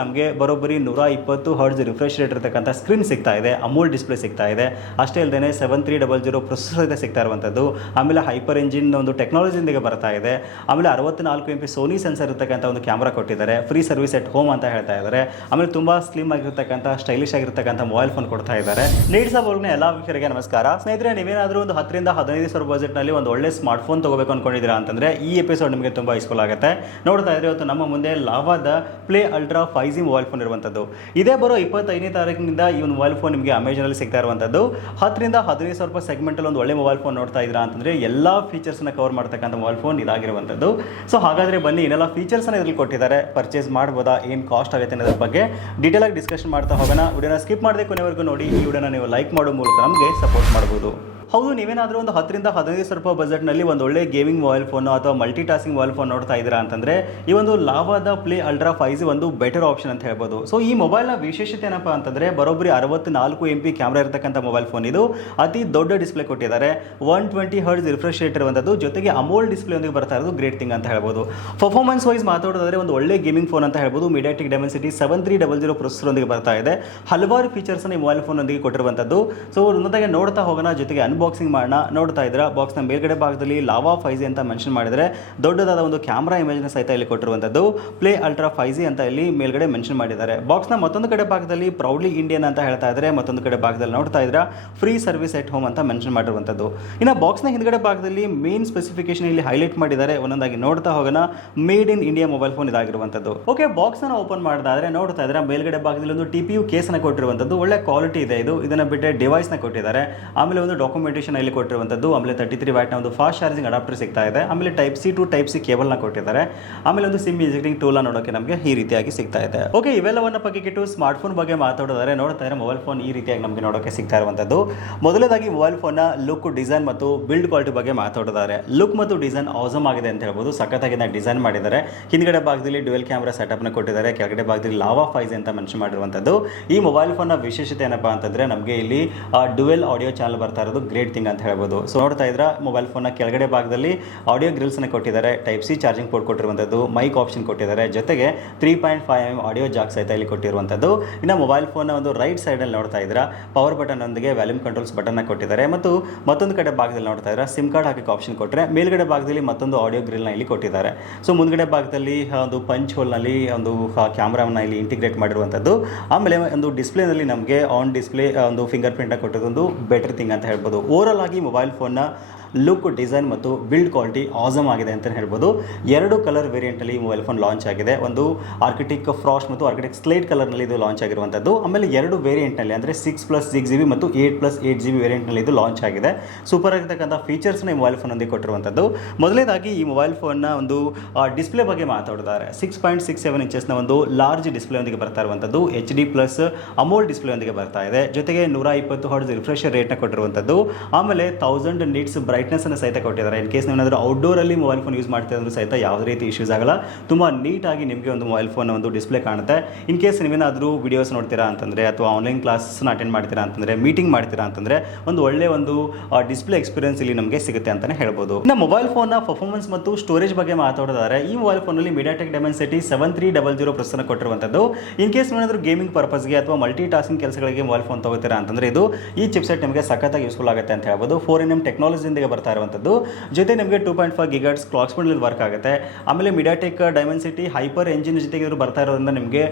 ನಮಗೆ ಬರೋಬ್ಬರಿ ನೂರ ಇಪ್ಪತ್ತು ಹರ್ಡ್ಸ್ ರಿಫ್ರೆಶ್ ರೇಟ್ ಇರತಕ್ಕಂಥ ಸ್ಕ್ರೀನ್ ಸಿಗ್ತಾ ಇದೆ, ಅಮೂಲ್ ಡಿಸ್ಪ್ಲೇ ಸಿಗ್ತಾ ಇದೆ. ಅಷ್ಟೇ ಅಲ್ಲದೆ seven three double zero processor ಇದೆ ಸಿಗ್ತಾ ಇರುವಂಥದ್ದು. ಆಮೇಲೆ ಹೈಪರ್ ಇಂಜಿನ್ ಒಂದು ಟೆಕ್ನಾಲಜಿಯೊಂದಿಗೆ ಬರ್ತಾ ಇದೆ. ಆಮೇಲೆ ಅರವತ್ನಾಲ್ಕು ಎಂ ಪಿ ಸೋನಿ ಸೆನ್ಸರ್ ಇರತಕ್ಕಂಥ ಒಂದು ಕ್ಯಾಮ್ರಾ ಕೊಟ್ಟಿದ್ದಾರೆ. ಫ್ರೀ ಸರ್ವಿಸ್ ಎಟ್ ಹೋಮ್ ಅಂತ ಹೇಳ್ತಾ ಇದ್ದಾರೆ. ಆಮೇಲೆ ತುಂಬ ಸ್ಲಿಮ್ ಆಗಿರ್ತಕ್ಕಂಥ ಸ್ಟೈಲಿಶ್ ಆಗಿರ್ತಕ್ಕಂಥ ಮೊಬೈಲ್ ಫೋನ್ ಕೊಡ್ತಾ ಇದ್ದಾರೆ. ನೀಡ್ಸ್ ಅವ್ರಿಗೆ ಎಲ್ಲ ವೀಕ್ಷಕರಿಗೆ ನಮಸ್ಕಾರ. ಸ್ನೇಹಿತರೆ, ನೀವೇನಾದರೂ ಒಂದು ಹತ್ತರಿಂದ ಹದಿನೈದು ಸಾವಿರ ಬಜೆಟ್ನಲ್ಲಿ ಒಂದು ಒಳ್ಳೆ ಸ್ಮಾರ್ಟ್ ಫೋನ್ ತಗೋಬೇಕು ಅಂದ್ಕೊಂಡಿದ್ದೀರಾ ಅಂತಂದರೆ ಈ ಎಪಿಸೋಡ್ ನಿಮಗೆ ತುಂಬ ಯೂಸ್ಫುಲ್ ಆಗುತ್ತೆ. ನೋಡ್ತಾ ಇದ್ರೆ ಇವತ್ತು ನಮ್ಮ ಮುಂದೆ ಲಾವಾದ play ultra five G mobile phone ಇರುವಂಥದ್ದು ಇದೇ ಬರೋ ಇಪ್ಪತ್ತೈದನೇ ತಾರೀಕಿನಿಂದ ಈ ಒಂದು ಮೊಬೈಲ್ ಫೋನ್ ನಿಮಗೆ ಅಮೆಜಾನಲ್ಲಿ ಸಿಗ್ತಾ ಇರುವಂಥದ್ದು ಹತ್ತರಿಂದ ಹದಿನೈದು ಸಾವಿರ ರೂಪಾಯಿ ಸೆಗ್ಮೆಂಟಲ್ಲಿ ಒಂದು ಒಳ್ಳೆ ಮೊಬೈಲ್ ಫೋನ್ ನೋಡ್ತಾ ಇದ್ದೀರಾ ಅಂತಂದರೆ ಎಲ್ಲ ಫೀಚರ್ಸ್ನ ಕವರ್ ಮಾಡ್ತಕ್ಕಂಥ ಮೊಬೈಲ್ ಫೋನ್ ಇದಾಗಿರುವಂಥದ್ದು ಸೊ ಹಾಗಾದರೆ ಬನ್ನಿ ಏನೆಲ್ಲ ಫೀಚರ್ಸ್ನ ಇದರಲ್ಲಿ ಕೊಟ್ಟಿದ್ದಾರೆ. ಪರ್ಚೇಸ್ ಮಾಡ್ಬೋದಾ? ಏನು ಕಾಸ್ಟ್ ಆಗುತ್ತೆ ಅನ್ನೋದ್ರ ಬಗ್ಗೆ ಡೀಟೇಲ್ ಆಗಿ ಡಿಸ್ಕಷನ್ ಮಾಡ್ತಾ ಹೋಗೋಣ. ವಿಡಿಯೋನ ಸ್ಕಿಪ್ ಮಾಡದೆ ಕೊನೆವರೆಗೂ ನೋಡಿ. ಈ ವಿಡಿಯೋನ ನೀವು ಲೈಕ್ ಮಾಡೋ ಮೂಲಕ ನಮಗೆ ಸಪೋರ್ಟ್ ಮಾಡ್ಬೋದು. ಹೌದು, ನೀವೇನಾದರೂ ಒಂದು ಹತ್ತರಿಂದ ಹದಿನೈದು ಸಾವಿರ ರೂಪಾಯಿ ಬಜೆಟ್ನಲ್ಲಿ ಒಂದು ಒಳ್ಳೆ ಗೇಮಿಂಗ್ ಮೊಬೈಲ್ ಫೋನು ಅಥವಾ ಮಲ್ಟಿ ಟಾಸ್ಕಿಂಗ್ ಮೊಬೈಲ್ ಫೋನ್ ನೋಡ್ತಾ ಇದ್ದೀರಾ ಅಂತಂದರೆ, ಈ ಒಂದು ಲಾವಾದ ಪ್ಲೇ ಅಲ್ಟ್ರಾ ಫೈ ಜಿ ಒಂದು ಬೆಟರ್ ಆಪ್ಷನ್ ಅಂತ ಹೇಳ್ಬೋದು. ಸೊ ಈ ಮೊಬೈಲ್ನ ವಿಶೇಷತೆ ಏನಪ್ಪ ಅಂತಂದರೆ, ಬರೋಬ್ಬರಿ ಅರವತ್ನಾಲ್ಕು ಎಂ ಪಿ ಕ್ಯಾಮ್ರಾ ಇರತಕ್ಕಂಥ ಮೊಬೈಲ್ ಫೋನ್ ಇದು. ಅತಿ ದೊಡ್ಡ ಡಿಸ್ಪ್ಲೇ ಕೊಟ್ಟಿದ್ದಾರೆ. One twenty hertz refresh rate ಇರುವಂಥದ್ದು. ಜೊತೆಗೆ ಅಮೋಲ್ ಡಿಸ್ಪ್ಲೇ ಒಂದಿಗೆ ಬರ್ತಾ ಇರೋದು ಗ್ರೇಟ್ ಥಿಂಗ್ ಅಂತ ಹೇಳ್ಬೋದು. ಪರ್ಫಾರ್ಮೆನ್ಸ್ ವೈಸ್ ಮಾತಾಡೋದಾದ್ರೆ ಒಂದು ಒಳ್ಳೆ ಗೇಮಿಂಗ್ ಫೋನ್ ಅಂತ ಹೇಳ್ಬೋದು. MediaTek Dimensity seven three double zero processor ಒಂದಿಗೆ ಬರ್ತಾ ಇದೆ. ಹಲವಾರು ಫೀಚರ್ಸ್ನ ಈ ಮೊಬೈಲ್ ಫೋನ್ ಒಂದಿಗೆ ಕೊಟ್ಟಿರುವಂಥದ್ದು. ಸೊ ಒಂದೊಂದಾಗಿ ನೋಡ್ತಾ ಹೋಗೋಣ. ಜೊತೆಗೆ ಅನ್ಬಾಕ್ಸಿಂಗ್ ಮಾಡೋಣ ನೋಡ್ತಾ ಇದ್ದೀರಾ? ಬಾಕ್ಸ್ನ ಮೇಲ್ಗಡೆ ಭಾಗದಲ್ಲಿ ಲಾವಾ ಫೈಜಿ ಅಂತ ಮೆನ್ಷನ್ ಮಾಡಿದರೆ ದೊಡ್ಡದಾದ ಒಂದು ಕ್ಯಾಮ್ರಾ ಇಮೇಜ್ನ ಸಹಿತ ಇಲ್ಲಿ ಕೊಟ್ಟಿರುವಂಥದ್ದು. ಪ್ಲೇ ಅಲ್ಟ್ರಾ ಫೈಜಿ ಅಂತ ಇಲ್ಲಿ ಮೇಲ್ಗಡೆ ಮೆನ್ಷನ್ ಮಾಡಿದ್ದಾರೆ. ಬಾಕ್ಸ್ನ ಮತ್ತೊಂದು ಕಡೆ ಭಾಗದಲ್ಲಿ ಪ್ರೌಡ್ಲಿ ಇಂಡಿಯನ್ ಅಂತ ಹೇಳ್ತಾ ಇದ್ದಾರೆ ಮತ್ತೊಂದು ಕಡೆ ಭಾಗದಲ್ಲಿ ನೋಡ್ತಾ ಇದ್ದೀರಾ? ಫ್ರೀ ಸರ್ವಿಸ್ ಎಟ್ ಹೋಮ್ ಅಂತ ಮೆನ್ಷನ್ ಮಾಡಿರುವಂಥದ್ದು. ಇನ್ನು ಬಾಕ್ಸ್ನ ಹಿಂದ್ಗಡೆ ಭಾಗದಲ್ಲಿ ಮೇನ್ ಸ್ಪೆಸಿಫಿಕೇಶನ್ ಇಲ್ಲಿ ಹೈಲೈಟ್ ಮಾಡಿದ್ದಾರೆ. ಒಂದೊಂದಾಗಿ ನೋಡ್ತಾ ಹೋಗೋಣ. Made in India mobile phone ಇದಾಗಿರುವಂಥದ್ದು. Okay box ಅನ್ನು ಓಪನ್ ಮಾಡಿದಾದ್ರೆ ನೋಡ್ತಾ ಇದ್ರೆ ಮೇಲ್ಗಡೆ ಭಾಗದಲ್ಲಿ ಒಂದು ಟಿ ಪಿ ಯು ಕೇಸನ್ನು ಕೊಟ್ಟಿರುವಂಥದ್ದು. ಒಳ್ಳೆ ಕ್ವಾಲಿಟಿ ಇದೆ ಇದು. ಇದನ್ನ ಬಿಟ್ಟರೆ ಡಿವೈಸ್ನ ಕೊಟ್ಟಿದ್ದಾರೆ. ಆಮೇಲೆ ಒಂದು ಡಾಕ್ಯುಮೆಂಟೇಷನ್ ಇಲ್ಲಿ ಕೊಟ್ಟಿರುವಂಥದ್ದು. ಆಮೇಲೆ ತರ್ಟಿ ತ್ರೀ ವ್ಯಾಟ್ನ ಒಂದು ಫಾಸ್ಟ್ ಚಾರ್ಜಿಂಗ್ ಅಡಾಪ್ಟರ್ ಸಿಗ್ತಾ ಇದೆ. ಆಮೇಲೆ type C to type C ಕೇಬಲ್ನ ಕೊಟ್ಟಿದ್ದಾರೆ. ಆಮೇಲೆ ಒಂದು ಸಿಮ್ ಎಕ್ಸಿಟಿಂಗ್ ಟೂಲ್ನ ನೋಡೋಕೆ ನಮಗೆ ಈ ರೀತಿಯಾಗಿ ಸಿಗ್ತಾ ಇದೆ. ಓಕೆ ಇವೆಲ್ಲವನ್ನ ಇಟ್ಟು ಸ್ಮಾರ್ಟ್ ಫೋನ್ ಬಗ್ಗೆ ಮಾತಾಡೋದಾದ್ರೆ ನೋಡ್ತಾ ಇದ್ರೆ ಮೊಬೈಲ್ ಫೋನ್ ಈ ರೀತಿಯಾಗಿ ನಮಗೆ ನೋಡೋಕೆ ಸಿಗ್ತಾ ಇರುವಂಥದ್ದು. ಮೊದಲೇದಾಗಿ ಮೊಬೈಲ್ ಫೋನ್ನ ಲುಕ್ ಡಿಸೈನ್ ಮತ್ತು ಬಿಲ್ಡ್ ಕ್ವಾಲಿಟಿ ಬಗ್ಗೆ ಮಾತಾಡೋದಾದ್ರೆ ಲುಕ್ ಮತ್ತು ಡಿಸೈನ್ ಆಸಮ್ ಆಗಿದೆ ಅಂತ ಹೇಳ್ಬೋದು. ಸಖತ್ತಾಗಿ ಡಿಸೈನ್ ಮಾಡಿದ್ದಾರೆ. ಹಿಂದ್ಗಡೆ ಭಾಗದಲ್ಲಿ ಡುವೆಲ್ ಕ್ಯಾಮ್ರಾ ಸೆಟಪ್ನ ಕೊಟ್ಟಿದ್ದಾರೆ. ಕೆಳಗಡೆ ಭಾಗದಲ್ಲಿ ಲಾವಾ ಫೈಸ್ ಅಂತ ಮೆನ್ಷನ್ ಮಾಡಿರುವಂಥದ್ದು. ಈ ಮೊಬೈಲ್ ಫೋನ್ನ ವಿಶೇಷತೆ ಏನಪ್ಪಾ ಅಂತಂದ್ರೆ ನಮಗೆ ಇಲ್ಲಿ ಡುವೆಲ್ ಆಡಿಯೋ ಚಾನಲ್ ಬರ್ತಾ ಇರೋದು. ಗ್ರೇಟ್ ಥಿಂಗ್ ಅಂತ ಹೇಳ್ಬೋದು. ಸೊ ನೋಡ್ತಾ ಇದ್ರ ಮೊಬೈಲ್ ಫೋನ್ನ ಕೆಳಗಡೆ ಭಾಗದಲ್ಲಿ ಆಡಿಯೋ ಗ್ರಿಲ್ಸ್ನ ಕೊಟ್ಟಿದ್ದಾರೆ. ಟೈಪ್ ಸಿ ಚಾರ್ಜಿಂಗ್ ಪೋರ್ಟ್ ಕೊಟ್ಟಿರುವಂಥದ್ದು ಮೈಕ್ ಆಪ್ಷನ್ ಕೊಟ್ಟಿದ್ದಾರೆ. ಜೊತೆಗೆ three point five M audio jack ಸಹಿತ ಇಲ್ಲಿ ಕೊಟ್ಟಿರುವಂಥದ್ದು ಇನ್ನು ಮೊಬೈಲ್ ಫೋನ್ನ ಒಂದು ರೈಟ್ ಸೈಡಲ್ಲಿ ನೋಡ್ತಾ ಇದ್ರ ಪವರ್ ಬಟನ್ ಒಂದಿಗೆ ವ್ಯಾಲ್ಯೂಮ್ ಕಂಟ್ರೋಲ್ಸ್ ಬಟನ್ನ ಕೊಟ್ಟಿದ್ದಾರೆ. ಮತ್ತು ಮತ್ತೊಂದು ಕಡೆ ಭಾಗದಲ್ಲಿ ನೋಡ್ತಾ ಇದ್ರೆ ಸಿಮ್ ಕಾರ್ಡ್ ಹಾಕಿ ಆಪ್ಷನ್ ಕೊಟ್ಟರೆ ಮೇಲ್ಗಡೆ ಭಾಗದಲ್ಲಿ ಮತ್ತೊಂದು ಆಡಿಯೋ ಗ್ರಿಲ್ನ ಇಲ್ಲಿ ಕೊಟ್ಟಿದ್ದಾರೆ. ಸೊ ಮುಂದ್ಗಡೆ ಭಾಗದಲ್ಲಿ ಒಂದು ಪಂಚ್ ಹೋಲ್ನಲ್ಲಿ ಒಂದು ಕ್ಯಾಮ್ರಾವನ್ನ ಇಲ್ಲಿ ಇಂಟಿಗ್ರೇಟ್ ಮಾಡಿರುವಂಥದ್ದು ಆಮೇಲೆ ಒಂದು ಡಿಸ್ಪ್ಲೇನಲ್ಲಿ ನಮಗೆ ಆನ್ ಡಿಸ್ಪ್ಲೇ ಒಂದು ಫಿಂಗರ್ ಪ್ರಿಂಟ್ನ ಕೊಟ್ಟಿರೋದೊಂದು ಬೆಟರ್ ಥಿಂಗ್ ಅಂತ ಹೇಳ್ಬೋದು. ಓವರಾಲ್ ಆಗಿ ಮೊಬೈಲ್ ಫೋನ್ನ ಲುಕ್ ಡಿಸೈನ್ ಮತ್ತು ಬಿಲ್ಡ್ ಕ್ವಾಲಿಟಿ ಆಸಮ್ ಆಗಿದೆ ಅಂತಲೇ ಹೇಳ್ಬೋದು. ಎರಡು ಕಲರ್ ವೇರಿಯಂಟಲ್ಲಿ ಈ ಮೊಬೈಲ್ ಫೋನ್ ಲಾಂಚ್ ಆಗಿದೆ. ಒಂದು ಆರ್ಕಿಟಿಕ್ ಫ್ರಾಸ್ಟ್ ಮತ್ತು ಆರ್ಕಿಟಿಕ್ ಸ್ಲೇಟ್ ಕಲರ್ನಲ್ಲಿ ಇದು ಲಾಂಚ್ ಆಗಿರುವಂಥದ್ದು. ಆಮೇಲೆ ಎರಡು ವೇರಿಯಂಟ್ನಲ್ಲಿ ಅಂದರೆ six plus six G B ಮತ್ತು eight plus eight G B ವೇರಿಯಂಟ್ನಲ್ಲಿ ಇದು ಲಾಂಚ್ ಆಗಿದೆ. ಸೂಪರ್ ಆಗಿರ್ತಕ್ಕಂಥ ಫೀಚರ್ಸ್ನ ಈ ಮೊಬೈಲ್ ಫೋನ್ ಹೊಂದಿ ಕೊಟ್ಟಿರುವಂಥದ್ದು. ಮೊದಲನೇದಾಗಿ ಈ ಮೊಬೈಲ್ ಫೋನ್ನ ಒಂದು ಡಿಸ್ಪ್ಲೇ ಬಗ್ಗೆ ಮಾತಾಡಿದ್ದಾರೆ. ಸಿಕ್ಸ್ ಪಾಯಿಂಟ್ ಸಿಕ್ಸ್ ಸೆವೆನ್ ಇಂಚಸ್ನ ಒಂದು ಲಾರ್ಜ್ ಡಿಸ್ಪ್ಲೇ ಒಂದಿಗೆ ಬರ್ತಾ ಇರುವಂಥದ್ದು. H D plus AMOLED display ಒಂದಿಗೆ ಬರ್ತಾ ಇದೆ. ಜೊತೆಗೆ ನೂರ ಇಪ್ಪತ್ತು ಹಾರ್ಡ್ಸ್ ರಿಫ್ರೆಶರ್ ರೇಟ್ನ ಕೊಟ್ಟಿರುವಂಥದ್ದು. ಆಮೇಲೆ ತೌಸಂಡ್ ನಿಟ್ಸ್ ಬ್ರೈಟ್ನೆಸ್ ಅನ್ನು ಸಹಿತ ಕೊಟ್ಟಿದ್ದಾರೆ. ಇನ್ ಕೇಸ್ ನೀವೇನಾದರೂ ಔಟ್ಡೋರಲ್ಲಿ ಮೊಬೈಲ್ ಫೋನ್ ಯೂಸ್ ಮಾಡ್ತಿದ್ರೆ ಸಹಿತ ಯಾವುದೇ ರೀತಿ ಇಶ್ಯೂಸ್ ಆಗಲ್ಲ. ತುಂಬ ನೀಟಾಗಿ ನಿಮಗೆ ಒಂದು ಮೊಬೈಲ್ ಫೋನ್ ಒಂದು ಡಿಸ್ಪ್ಲೇ ಕಾಣುತ್ತೆ. ಇನ್ ಕೇಸ್ ನೀವೇನಾದರೂ ವಿಡಿಯೋಸ್ ನೋಡ್ತೀರಾ ಅಂತಂದರೆ ಅಥವಾ ಆನ್ಲೈನ್ ಕ್ಲಾಸಸ್ನ ಅಟೆಂಡ್ ಮಾಡ್ತೀರಾ ಅಂತಂದರೆ ಮೀಟಿಂಗ್ ಮಾಡ್ತೀರಾ ಅಂತಂದರೆ ಒಂದು ಒಳ್ಳೆ ಒಂದು ಡಿಸ್ಪ್ಲೇ ಎಕ್ಸ್ಪೀರಿಯನ್ಸ್ ಇಲ್ಲಿ ನಮಗೆ ಸಿಗುತ್ತೆ ಅಂತಲೇ ಹೇಳ್ಬೋದು. ಇನ್ನು ಮೊಬೈಲ್ ಫೋನ್ನ ಪರ್ಫಾರ್ಮೆನ್ಸ್ ಮತ್ತು ಸ್ಟೋರೇಜ್ ಬಗ್ಗೆ ಮಾತಾಡೋದಾದರೆ, ಈ ಮೊಬೈಲ್ ಫೋನಲ್ಲಿ MediaTek Dimensity seven three double zero processor ಕೊಟ್ಟಿರುವಂಥದ್ದು ಇನ್ ಕೇಸ್ ಏನಾದರೂ ಗೇಮಿಂಗ್ ಪರ್ಪಸ್ಗೆ ಅಥವಾ ಮಲ್ಟಿ ಟಾಸ್ಕಿಂಗ್ ಕೆಲಸಗಳಿಗೆ ಮೊಬೈಲ್ ಫೋನ್ ತಗೋತೀರಾ ಅಂತಂದರೆ ಇದು ಈ ಚಿಪ್ಸೆಟ್ ನಿಮಗೆ ಸಖತ್ತಾಗಿ ಯೂಸ್ಫುಲ್ ಆಗುತ್ತೆ ಅಂತ ಹೇಳ್ಬೋದು. ಫೋರ್ ಎನ್ ಎಂ ಟೆಕ್ನಾಲಜಿಯಿಂದ ಬರ್ತಾ ಇರುವಂಥದ್ದು. ಜೊತೆ ನಿಮಗೆ two point five gigahertz clock ಸ್ಪೀಡಲ್ಲಿ work ಆಗುತ್ತೆ. ಆಮೇಲೆ ಮಿಡಿಯಾಟೆಕ್ ಡೈಮೆನ್ಸಿಟಿ ಹೈಪರ್ ಎಂಜಿನ್ ಜೊತೆಗೆ ಇದ್ರು ಬರ್ತಾ ಇರೋದ್ರಿಂದ ನಿಮಗೆ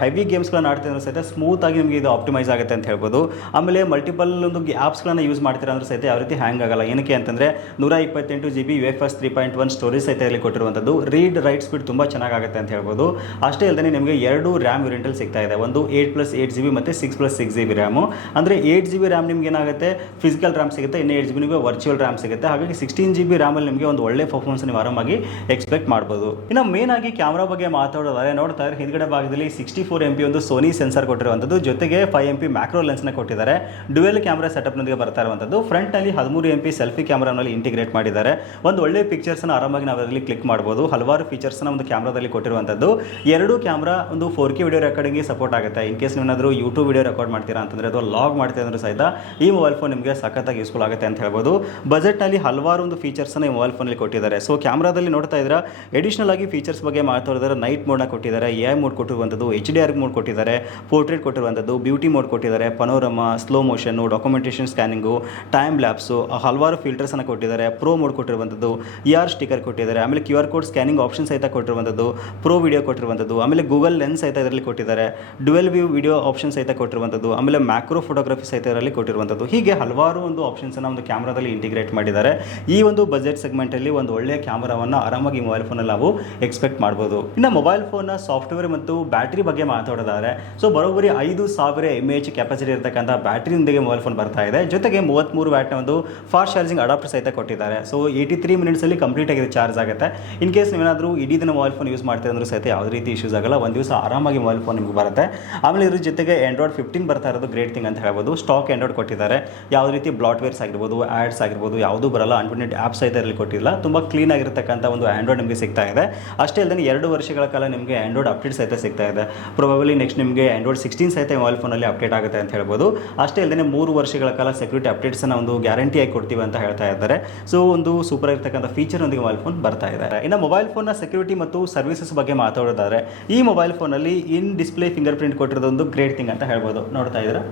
ಹೆವಿ ಗೇಮ್ಸ್ಗಳನ್ನ ಆಡ್ತಿದ್ರೆ ಸಹಿತ ಸ್ಮೂತ್ ಆಗಿ ನಿಮಗೆ ಇದು ಆಪ್ಟಿಮೈಸ್ ಆಗುತ್ತೆ ಅಂತ ಹೇಳ್ಬೋದು. ಆಮೇಲೆ ಮಲ್ಟಿಪಲ್ ಒಂದು ಆ್ಯಪ್ಸ್ಗಳನ್ನ ಯೂಸ್ ಮಾಡ್ತೀರ ಅಂದ್ರೆ ಸಹಿತ ಯಾವ ರೀತಿ ಹ್ಯಾಂಗ್ ಆಗಲ್ಲ. ಏನಕ್ಕೆ ಅಂತಂದರೆ ನೂರ ಇಪ್ಪತ್ತೆಂಟು G B U F S three point one storage ಸಹಿತ ಇಲ್ಲಿ ಕೊಟ್ಟಿರುವಂಥದ್ದು. ರೀಡ್ ರೈಟ್ ಸ್ಪೀಡ್ ತುಂಬ ಚೆನ್ನಾಗುತ್ತೆ ಅಂತ ಹೇಳ್ಬೋದು. ಅಷ್ಟೇ ಅಲ್ಲದೆ ನಿಮಗೆ ಎರಡು ರ್ಯಾಮ್ ವೇರಿಯಂಟಲ್ಲಿ ಸಿಗ್ತಾ ಇದೆ. ಒಂದು eight plus eight G B ಮತ್ತು six plus six G B RAM ಅಂದರೆ ಏಟ್ ಜಿ ಬಿ ರ್ಯಾಮ್ ನಿಮ್ಗೆ ಏನಾಗುತ್ತೆ? ಫಿಸಿಕಲ್ ರ್ಯಾಮ್ ಸಿಗುತ್ತೆ. ಇನ್ನು ಏಟ್ ಜಿ ಬಿ ನಿಮಗೆ ವರ್ಚುವಲ್ ರ್ಯಾಮ್ ಸಿಗುತ್ತೆ. ಹಾಗಾಗಿ ಸಿಕ್ಸ್ಟೀನ್ ಜಿ ಬಿ ರ್ಯಾಮಲ್ಲಿ ನಿಮಗೆ ಒಂದು ಒಳ್ಳೆ ಪರ್ಫಾರ್ಮೆನ್ಸ್ ನೀವು ಆರಾಮಾಗಿ ಎಕ್ಸ್ಪೆಕ್ಟ್ ಮಾಡ್ಬೋದು. ಇನ್ನು ಮೇನ್ ಆಗಿ ಕ್ಯಾಮ್ರಾ ಬಗ್ಗೆ ಮಾತಾಡೋದಾದ್ರೆ ನೋಡ್ತಾ ಇದ್ರೆ ಹಿಂದ್ಗಡೆ ಭಾಗದಲ್ಲಿ ಸಿಕ್ಸ್ಟಿ ಫೋರ್ ಎಂ ಪಿ ಒಂದು ಸೋನಿ ಸೆನ್ಸರ್ ಕೊಟ್ಟಿರುವಂಥದ್ದು. ಜೊತೆಗೆ ಫೈವ್ ಎಂ ಪಿ ಮ್ಯಾಕ್ರೋ ಲೆನ್ಸ್ನ ಕೊಟ್ಟಿದ್ದಾರೆ. ಡುವೆಲ್ ಕ್ಯಾಮ್ರಾ ಸೆಟಪ್ನೊಂದಿಗೆ ಬರ್ತಾ ಇರುವಂಥದ್ದು. ಫ್ರಂಟ್ನಲ್ಲಿ ಹದಿಮೂರು ಎಂ ಪಿ ಸೆಲ್ಫಿ ಕ್ಯಾಮ್ರಾನಲ್ಲಿ ಇಂಟಿಗ್ರೇಟ್ ಮಾಡಿದ್ದಾರೆ. ಒಂದು ಒಳ್ಳೆ ಪಿಕ್ಚರ್ಸ್ನ ಆರಾಮಾಗಿ ನಾವು ಅದರಲ್ಲಿ ಕ್ಲಿಕ್ ಮಾಡ್ಬೋದು. ಹಲವಾರು ಫೀಚರ್ಸ್ನ ಒಂದು ಕ್ಯಾಮ್ರಾದಲ್ಲಿ ಕೊಟ್ಟಿರುವಂಥದ್ದು. ಎರಡು ಕ್ಯಾಮ್ರಾ ಒಂದು ಫೋರ್ ಕೆ ವಿಡಿಯೋ ರೆಕಾರ್ಡಿಂಗ್ಗೆ ಸಪೋರ್ಟ್ ಆಗುತ್ತೆ. ಇನ್ ಕೇಸ್ ನೀವೇನಾದರೂ ಯೂಟ್ಯೂಬ್ ವಿಡಿಯೋ ರೆಕಾರ್ಡ್ ಮಾಡ್ತೀರಾ ಅಂತಂದರೆ ಅಥವಾ ಲಾಗ್ ಮಾಡ್ತೀರಾ ಅಂದ್ರೆ ಸಹಿತ ಈ ಮೊಬೈಲ್ ಫೋನ್ ನಿಮಗೆ ಸಖತ್ತಾಗಿ ಯೂಸ್ಫುಲ್ ಆಗುತ್ತೆ ಅಂತ ಹೇಳ್ಬೋದು. ಬಜೆಟ್ ಬಜೆಟ್ನಲ್ಲಿ ಹಲವಾರು ಒಂದು ಫೀಚರ್ಸನ್ನು ಈ ಮೊಬೈಲ್ ಫೋನಲ್ಲಿ ಕೊಟ್ಟಿದ್ದಾರೆ. ಸೊ ಕ್ಯಾಮ್ರಾದಲ್ಲಿ ನೋಡ್ತಾ ಇದ್ರೆ ಎಡಿಷನಲ್ ಆಗಿ ಫೀಚರ್ಸ್ ಬಗ್ಗೆ ಮಾತಾಡಿದ್ರೆ ನೈಟ್ ಮೋಡ್ನ ಕೊಟ್ಟಿದ್ದಾರೆ ಎ ಐ ಮೋಡ್ ಕೊಟ್ಟಿರುವಂಥದ್ದು ಎಚ್ ಡಿ ಆರ್ ಮೋಡ್ ಕೊಟ್ಟಿದ್ದಾರೆ ಪೋರ್ಟ್ರೇಟ್ ಕೊಟ್ಟಿರುವಂಥದ್ದು ಬ್ಯೂಟಿ ಮೋಡ್ ಕೊಟ್ಟಿದ್ದಾರೆ ಪನೋರಮಾ ಸ್ಲೋ ಮೋಷನ್ನು ಡಾಕ್ಯುಮೆಂಟೇಷನ್ ಸ್ಕ್ಯಾನಿಂಗು ಟೈಮ್ ಲ್ಯಾಪ್ಸು ಹಲವಾರು ಫಿಲ್ಟರ್ಸನ್ನು ಕೊಟ್ಟಿದ್ದಾರೆ. ಪ್ರೋ ಮೋಡ್ ಕೊಟ್ಟಿರುವಂಥದ್ದು ಇ ಆರ್ ಸ್ಟಿಕರ್ ಕೊಟ್ಟಿದ್ದಾರೆ. ಆಮೇಲೆ Q R code scanning option ಸಹಿತ ಕೊಟ್ಟಿರುವಂಥದ್ದು ಪ್ರೋ ವಿಡಿಯೋ ಕೊಟ್ಟಿರುವಂಥದ್ದು. ಆಮೇಲೆ ಗೂಗಲ್ ಲೆನ್ಸ್ ಸಹಿತ ಇದರಲ್ಲಿ ಕೊಟ್ಟಿದ್ದಾರೆ. ಡುವೆಲ್ ವ್ಯೂ ವಿಡಿಯೋ ಆಪ್ಷನ್ ಸಹಿತ ಕೊಟ್ಟಿರುವಂಥದ್ದು. ಆಮೇಲೆ ಮ್ಯಾಕ್ರೋ ಫೋಟೋಗ್ರಫಿ ಸಹಿತ ಇದರಲ್ಲಿ ಕೊಟ್ಟಿರುವಂಥದ್ದು. ಹೀಗೆ ಹಲವಾರು ಒಂದು ಆಪ್ಷನ್ಸನ್ನು ಒಂದು ಕ್ಯಾಮ್ರಾದಲ್ಲಿ ಇಂಟಿಗ್ರೇಟ್ ಮಾಡಿದ್ದಾರೆ. ಈ ಒಂದು ಬಜೆಟ್ ಸೆಗ್ಮೆಂಟಲ್ಲಿ ಒಂದು ಒಳ್ಳೆಯ ಕ್ಯಾಮರಾವನ್ನು ಆರಾಮಾಗಿ ಮೊಬೈಲ್ ಫೋನಲ್ಲಿ ನಾವು ಎಕ್ಸ್ಪೆಕ್ಟ್ ಮಾಡ್ಬೋದು. ಇನ್ನು ಮೊಬೈಲ್ ಫೋನ್ನ ಸಾಫ್ಟ್ವೇರ್ ಮತ್ತು ಬ್ಯಾಟ್ರಿ ಬಗ್ಗೆ ಮಾತಾಡೋದಾದರೆ ಸೊ ಬರೋಬ್ಬರಿ ಐದು ಸಾವಿರ ಎಂ ಎಚ್ ಕೆಪಾಸಿಟಿ ಇರತಕ್ಕಂಥ ಬ್ಯಾಟ್ರಿಯೊಂದಿಗೆ ಮೊಬೈಲ್ ಫೋನ್ ಬರ್ತಾ ಇದೆ. ಜೊತೆಗೆ ಮೂವತ್ತ್ಮೂರು ವ್ಯಾಟ್ನ ಒಂದು ಫಾಸ್ಟ್ ಚಾರ್ಜಿಂಗ್ ಅಡಾಪ್ಟರ್ ಸಹಿತ ಕೊಟ್ಟಿದ್ದಾರೆ. ಸೊ ಏಯ್ಟಿ ತ್ರೀ ಮಿನಿಟ್ಸಲ್ಲಿ ಕಂಪ್ಲೀಟ್ ಆಗಿದೆ ಚಾರ್ಜ್ ಆಗುತ್ತೆ. ಇನ್ ಕೇಸ್ ನೀವೇನಾದರೂ ಇಡೀ ದಿನ ಮೊಬೈಲ್ ಫೋನ್ ಯೂಸ್ ಮಾಡ್ತೀರ ಅಂದ್ರೂ ಸಹಿತ ಯಾವುದೇ ರೀತಿ ಇಶ್ಯೂಸ್ ಆಗಲ್ಲ. ಒಂದು ದಿವಸ ಆರಾಮಾಗಿ ಮೊಬೈಲ್ ಫೋನ್ ನಿಮಗೆ ಬರುತ್ತೆ. ಆಮೇಲೆ ಇದ್ರ ಜೊತೆಗೆ ಆಂಡ್ರಾಯ್ಡ್ ಫಿಫ್ಟೀನ್ ಬರ್ತಾ ಇರೋದು ಗ್ರೇಟ್ ಥಿಂಗ್ ಅಂತ ಹೇಳ್ಬೋದು. ಸ್ಟಾಕ್ ಆಂಡ್ರಾಯ್ಡ್ ಕೊಟ್ಟಿದ್ದಾರೆ. ಯಾವುದೇ ರೀತಿ ಬ್ಲಾಟ್ವೇರ್ಸ್ ಆಗಿರ್ಬೋದು ಆ್ಯಡ್ಸ್ ಆಗಿರ್ಬೋದು ಯಾವುದೂ ಬರಲ್ಲ ಅನ್ಫಿನಿಟ್ ಆ್ಯಪ್ಸ್ ಸಹಿತ ಇದರಲ್ಲಿ ಕೊಟ್ಟಿಲ್ಲ. ತುಂಬ ಕ್ಲೀನ್ ಆಗಿರತಕ್ಕಂಥ ಒಂದು ಆಂಡ್ರಾಯ್ಡ್ ನಿಮಗೆ ಸಿಗ್ತಾ ಇದೆ. ಅಷ್ಟೇ ಅಲ್ಲದೆ ಎರಡು ವರ್ಷಗಳ ಕಾಲ ನಿಮಗೆ ಆಂಡ್ರಾಯ್ಡ್ ಅಪ್ಡೇಟ್ ಸಹಿತ ಸಿಗ್ತಾ ಇದೆ. ಪ್ರೊಬಬಲಿ ನೆಕ್ಸ್ಟ್ ನಿಮಗೆ ಆಂಡ್ರಾಯ್ಡ್ ಸಿಕ್ಸ್ಟೀನ್ ಸಹಿತ ಮೊಬೈಲ್ ಫೋನಲ್ಲಿ ಅಪ್ಡೇಟ್ ಆಗುತ್ತೆ ಅಂತ ಹೇಳ್ಬೋದು. ಅಷ್ಟೇ ಅಲ್ಲದೆ ಮೂರು ವರ್ಷಗಳ ಕಾಲ ಸೆಕ್ಯೂರಿಟಿ ಅಪ್ಡೇಟ್ಸನ್ನು ಒಂದು ಗ್ಯಾರಂಟಿಯಾಗಿ ಕೊಡ್ತೀವಿ ಅಂತ ಹೇಳ್ತಾ ಇದ್ದಾರೆ. ಸೊ ಒಂದು ಸೂಪರ್ ಆಗಿರ್ತಕ್ಕಂಥ ಫೀಚರ್ ಒಂದಿಗೆ ಮೊಬೈಲ್ ಫೋನ್ ಬರ್ತಾ ಇದ್ದಾರೆ ಇನ್ನು ಮೊಬೈಲ್ ಫೋನ್ನ ಸೆಕ್ಯೂರಿಟಿ ಮತ್ತು ಸರ್ವಿಸಸ್ ಬಗ್ಗೆ ಮಾತಾಡೋದಾದರೆ, ಈ ಮೊಬೈಲ್ ಫೋನಲ್ಲಿ ಇನ್ ಡಿಸ್ಪ್ಲೇ ಫಿಂಗರ್ ಪ್ರಿಂಟ್ ಕೊಟ್ಟಿರೋದೊಂದು ಗ್ರೇಟ್ ಥಿಂಗ್ ಅಂತ ಹೇಳ್ಬೋದು. ನೋಡ್ತಾ ಇದ್ದೀರಾ?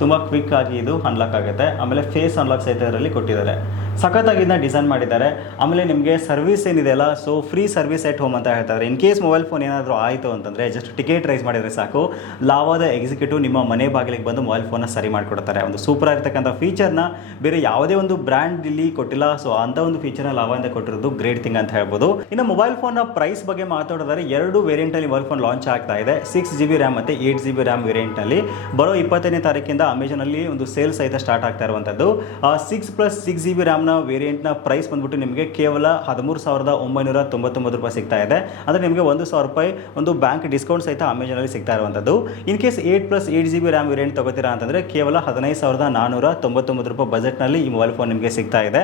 ತುಂಬ ಕ್ವಿಕ್ ಆಗಿ ಇದು ಅನ್ಲಾಕ್ ಆಗುತ್ತೆ. ಆಮೇಲೆ ಫೇಸ್ ಅನ್ಲಾಕ್ ಸಹಿತ ಇದರಲ್ಲಿ ಕೊಟ್ಟಿದ್ದಾರೆ. ಸಖತ್ತಾಗಿ ಇದನ್ನ ಡಿಸೈನ್ ಮಾಡಿದ್ದಾರೆ. ಆಮೇಲೆ ನಿಮಗೆ ಸರ್ವಿಸ್ ಏನಿದೆ ಅಲ್ಲ so free service at home ಅಂತ ಹೇಳ್ತಾರೆ ಇನ್ ಕೇಸ್ ಮೊಬೈಲ್ ಫೋನ್ ಏನಾದರೂ ಆಯಿತು ಅಂತಂದರೆ ಜಸ್ಟ್ ಟಿಕೆಟ್ ರೈಸ್ ಮಾಡಿದರೆ ಸಾಕು. ಲಾವಾದ ಎಕ್ಸಿಕ್ಯೂಟಿವ್ ನಿಮ್ಮ ಮನೆ ಬಾಗಿಲಿಗೆ ಬಂದು ಮೊಬೈಲ್ ಫೋನ್ನ ಸರಿ ಮಾಡಿಕೊಡ್ತಾರೆ. ಒಂದು ಸೂಪರ್ ಆಗಿರ್ತಕ್ಕಂಥ ಫೀಚರ್ನ ಬೇರೆ ಯಾವುದೇ ಒಂದು ಬ್ರ್ಯಾಂಡ್ ಇಲ್ಲಿ ಕೊಟ್ಟಿಲ್ಲ. ಸೊ ಅಂಥ ಒಂದು ಫೀಚರ್ನ ಲಾವಾದಿಂದ ಕೊಟ್ಟಿರೋದು ಗ್ರೇಟ್ ಥಿಂಗ್ ಅಂತ ಹೇಳ್ಬೋದು. ಇನ್ನು ಮೊಬೈಲ್ ಫೋನ್ನ ಪ್ರೈಸ್ ಬಗ್ಗೆ ಮಾತಾಡೋದಾದ್ರೆ, ಎರಡು ವೇರಿಯಂಟಲ್ಲಿ ಮೊಬೈಲ್ ಫೋನ್ ಲಾಂಚ್ ಆಗ್ತಾ ಇದೆ. ಸಿಕ್ಸ್ ಜಿ ಬಿ ರ್ಯಾಮ್ ಮತ್ತು ಏಯ್ಟ್ ಜಿ ಬಿ ರ್ಯಾಮ್ ವೇರಿಯಂಟಲ್ಲಿ ಬರೋ ಇಪ್ಪತ್ತನೇ ತಾರೀಕಿಂದ ಅಮೆಝಾನಲ್ಲಿ ಒಂದು ಸೇಲ್ ಸಹಿತ ಸ್ಟಾರ್ಟ್ ಆಗ್ತಾ ಇರುವಂಥದ್ದು six plus six G B ರ್ಯಾಮ್ನ ವೇರಿಯಂಟ್ನ ಪ್ರೈಸ್ ಬಂದ್ಬಿಟ್ಟು ನಿಮಗೆ ಕೇವಲ ಹದಿಮೂರು ಸಾವಿರದ ಒಂಬೈನೂರ ತೊಂಬತ್ತೊಂಬತ್ತು ರೂಪಾಯಿ ಸಿಗ್ತಾ ಇದೆ. ಅಂದರೆ ನಿಮಗೆ ಒಂದು ಸಾವಿರ ರೂಪಾಯಿ ಒಂದು ಬ್ಯಾಂಕ್ ಡಿಸ್ಕೌಂಟ್ ಸಹಿತ ಅಮೆಝಾನಲ್ಲಿ ಸಿಗ್ತಾ ಇರುವಂಥದ್ದು in case eight plus eight G B RAM variant ತಗೋತೀರಾ ಅಂತಂದರೆ ಕೇವಲ ಹದಿನೈದು ಸಾವಿರದ ನಾನ್ನೂರ ತೊಂಬತ್ತೊಂಬತ್ತು ರೂಪಾಯಿ ಬಜೆಟ್ನಲ್ಲಿ ಈ ಮೊಬೈಲ್ ಫೋನ್ ನಿಮಗೆ ಸಿಗ್ತಾ ಇದೆ.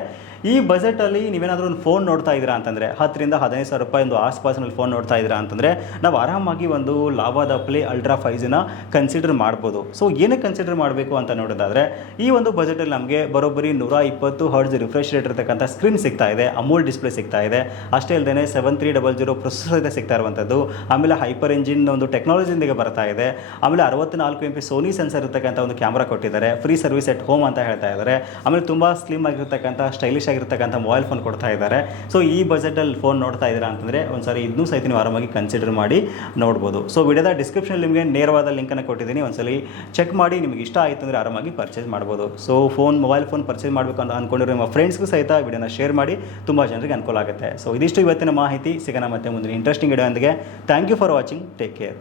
ಈ ಬಜೆಟಲ್ಲಿ ನೀವೇನಾದರೂ ಒಂದು ಫೋನ್ ನೋಡ್ತಾ ಇದ್ದೀರಾ ಅಂತಂದರೆ ಹತ್ತರಿಂದ ಹದಿನೈದು ಸಾವಿರ ರೂಪಾಯಿ ಒಂದು ಆಸ್ಪಾಸಿನಲ್ಲಿ ಫೋನ್ ನೋಡ್ತಾ ಇದ್ದೀರಾ ಅಂತಂದರೆ ನಾವು ಆರಾಮಾಗಿ ಒಂದು ಲಾಭದ ಪ್ಲೇ ಅಲ್ಟ್ರಾ ಫೈವ್ಸಿನ ಕನ್ಸಿಡರ್ ಮಾಡ್ಬೋದು. ಸೊ ಏನಕ್ಕೆ ಕನ್ಸಿಡರ್ ಮಾಡಬೇಕು ಅಂತ ನೋಡೋದಾದರೆ, ಈ ಒಂದು ಬಜೆಟಲ್ಲಿ ನಮಗೆ ಬರೋಬ್ಬರಿ ನೂರ ಇಪ್ಪತ್ತು ಹರ್ಜ್ ರಿಫ್ರೆಶ್ ರೇಟ್ ಇರತಕ್ಕಂಥ ಸ್ಕ್ರೀನ್ ಸಿಗ್ತಾ ಇದೆ, ಅಮೂಲ್ ಡಿಸ್ಪ್ಲೇ ಸಿಗ್ತಾ ಇದೆ. ಅಷ್ಟೇ ಅಲ್ಲದೆ seven three double zero processor ಇದೆ ಸಿಗ್ತಾ ಇರುವಂಥದ್ದು. ಆಮೇಲೆ ಹೈಪರ್ ಇಂಜಿನ್ ಒಂದು ಟೆಕ್ನಾಲಜಿಯೊಂದಿಗೆ ಬರ್ತಾ ಇದೆ. ಆಮೇಲೆ ಅರವತ್ನಾಲ್ಕು ಎಂ ಪಿ ಸೋನಿ ಸೆನ್ಸರ್ ಇರತಕ್ಕಂಥ ಒಂದು ಕ್ಯಾಮ್ರಾ ಕೊಟ್ಟಿದ್ದಾರೆ. ಫ್ರೀ ಸರ್ವಿಸ್ ಎಟ್ ಹೋಮ್ ಅಂತ ಹೇಳ್ತಾ ಇದ್ದಾರೆ. ಆಮೇಲೆ ತುಂಬ ಸ್ಲಿಮ್ ಆಗಿರ್ತಕ್ಕಂಥ ಸ್ಟೈಲಿಶ್ ಆಗಿರ್ತಕ್ಕಂಥ ಮೊಬೈಲ್ ಫೋನ್ ಕೊಡ್ತಾ ಇದ್ದಾರೆ. ಸೊ ಈ ಬಜೆಟಲ್ಲಿ ಫೋನ್ ನೋಡ್ತಾ ಇದ್ದೀರಾ ಅಂತಂದರೆ ಒಂದ್ಸರಿ ಇದನ್ನೂ ಸಹಿತ ನೀವು ಆರಾಮಾಗಿ ಕನ್ಸಿಡರ್ ಮಾಡಿ ನೋಡ್ಬೋದು. ಸೊ ವಿಡಿಯೋದ ಡಿಸ್ಕ್ರಿಪ್ಷನ್ ನಿಮಗೆ ನೇರವಾದ ಲಿಂಕನ್ನು ಕೊಟ್ಟಿದ್ದೀನಿ. ಒಂದ್ಸಲಿ ಚೆಕ್ ಮಾಡಿ ನಿಮಗೆ ಇಷ್ಟ ಆಯಿತು ಅಂದರೆ ಆರಾಮಾಗಿ ಪರ್ಚೇಸ್ ಮಾಡ್ಬೋದು. So phone mobile phone purchase ಮಾಡಬೇಕು ಅಂತ ಅಂದ್ಕೊಂಡಿರೋ ನಿಮ್ಮ ಫ್ರೆಂಡ್ಸ್ಗೂ ಸಹಿತ ವಿಡಿಯೋನ ಶೇರ್ ಮಾಡಿ, ತುಂಬ ಜನರಿಗೆ ಅನುಕೂಲ ಆಗುತ್ತೆ. ಸೊ ಇದಿಷ್ಟು ಇವತ್ತಿನ ಮಾಹಿತಿ. ಸಿಗೋಣ ಮತ್ತೆ ಮುಂದಿನ ಇಂಟ್ರೆಸ್ಟಿಂಗ್ ವಿಡಿಯೋ ಒಂದಿಗೆ thank you for watching take care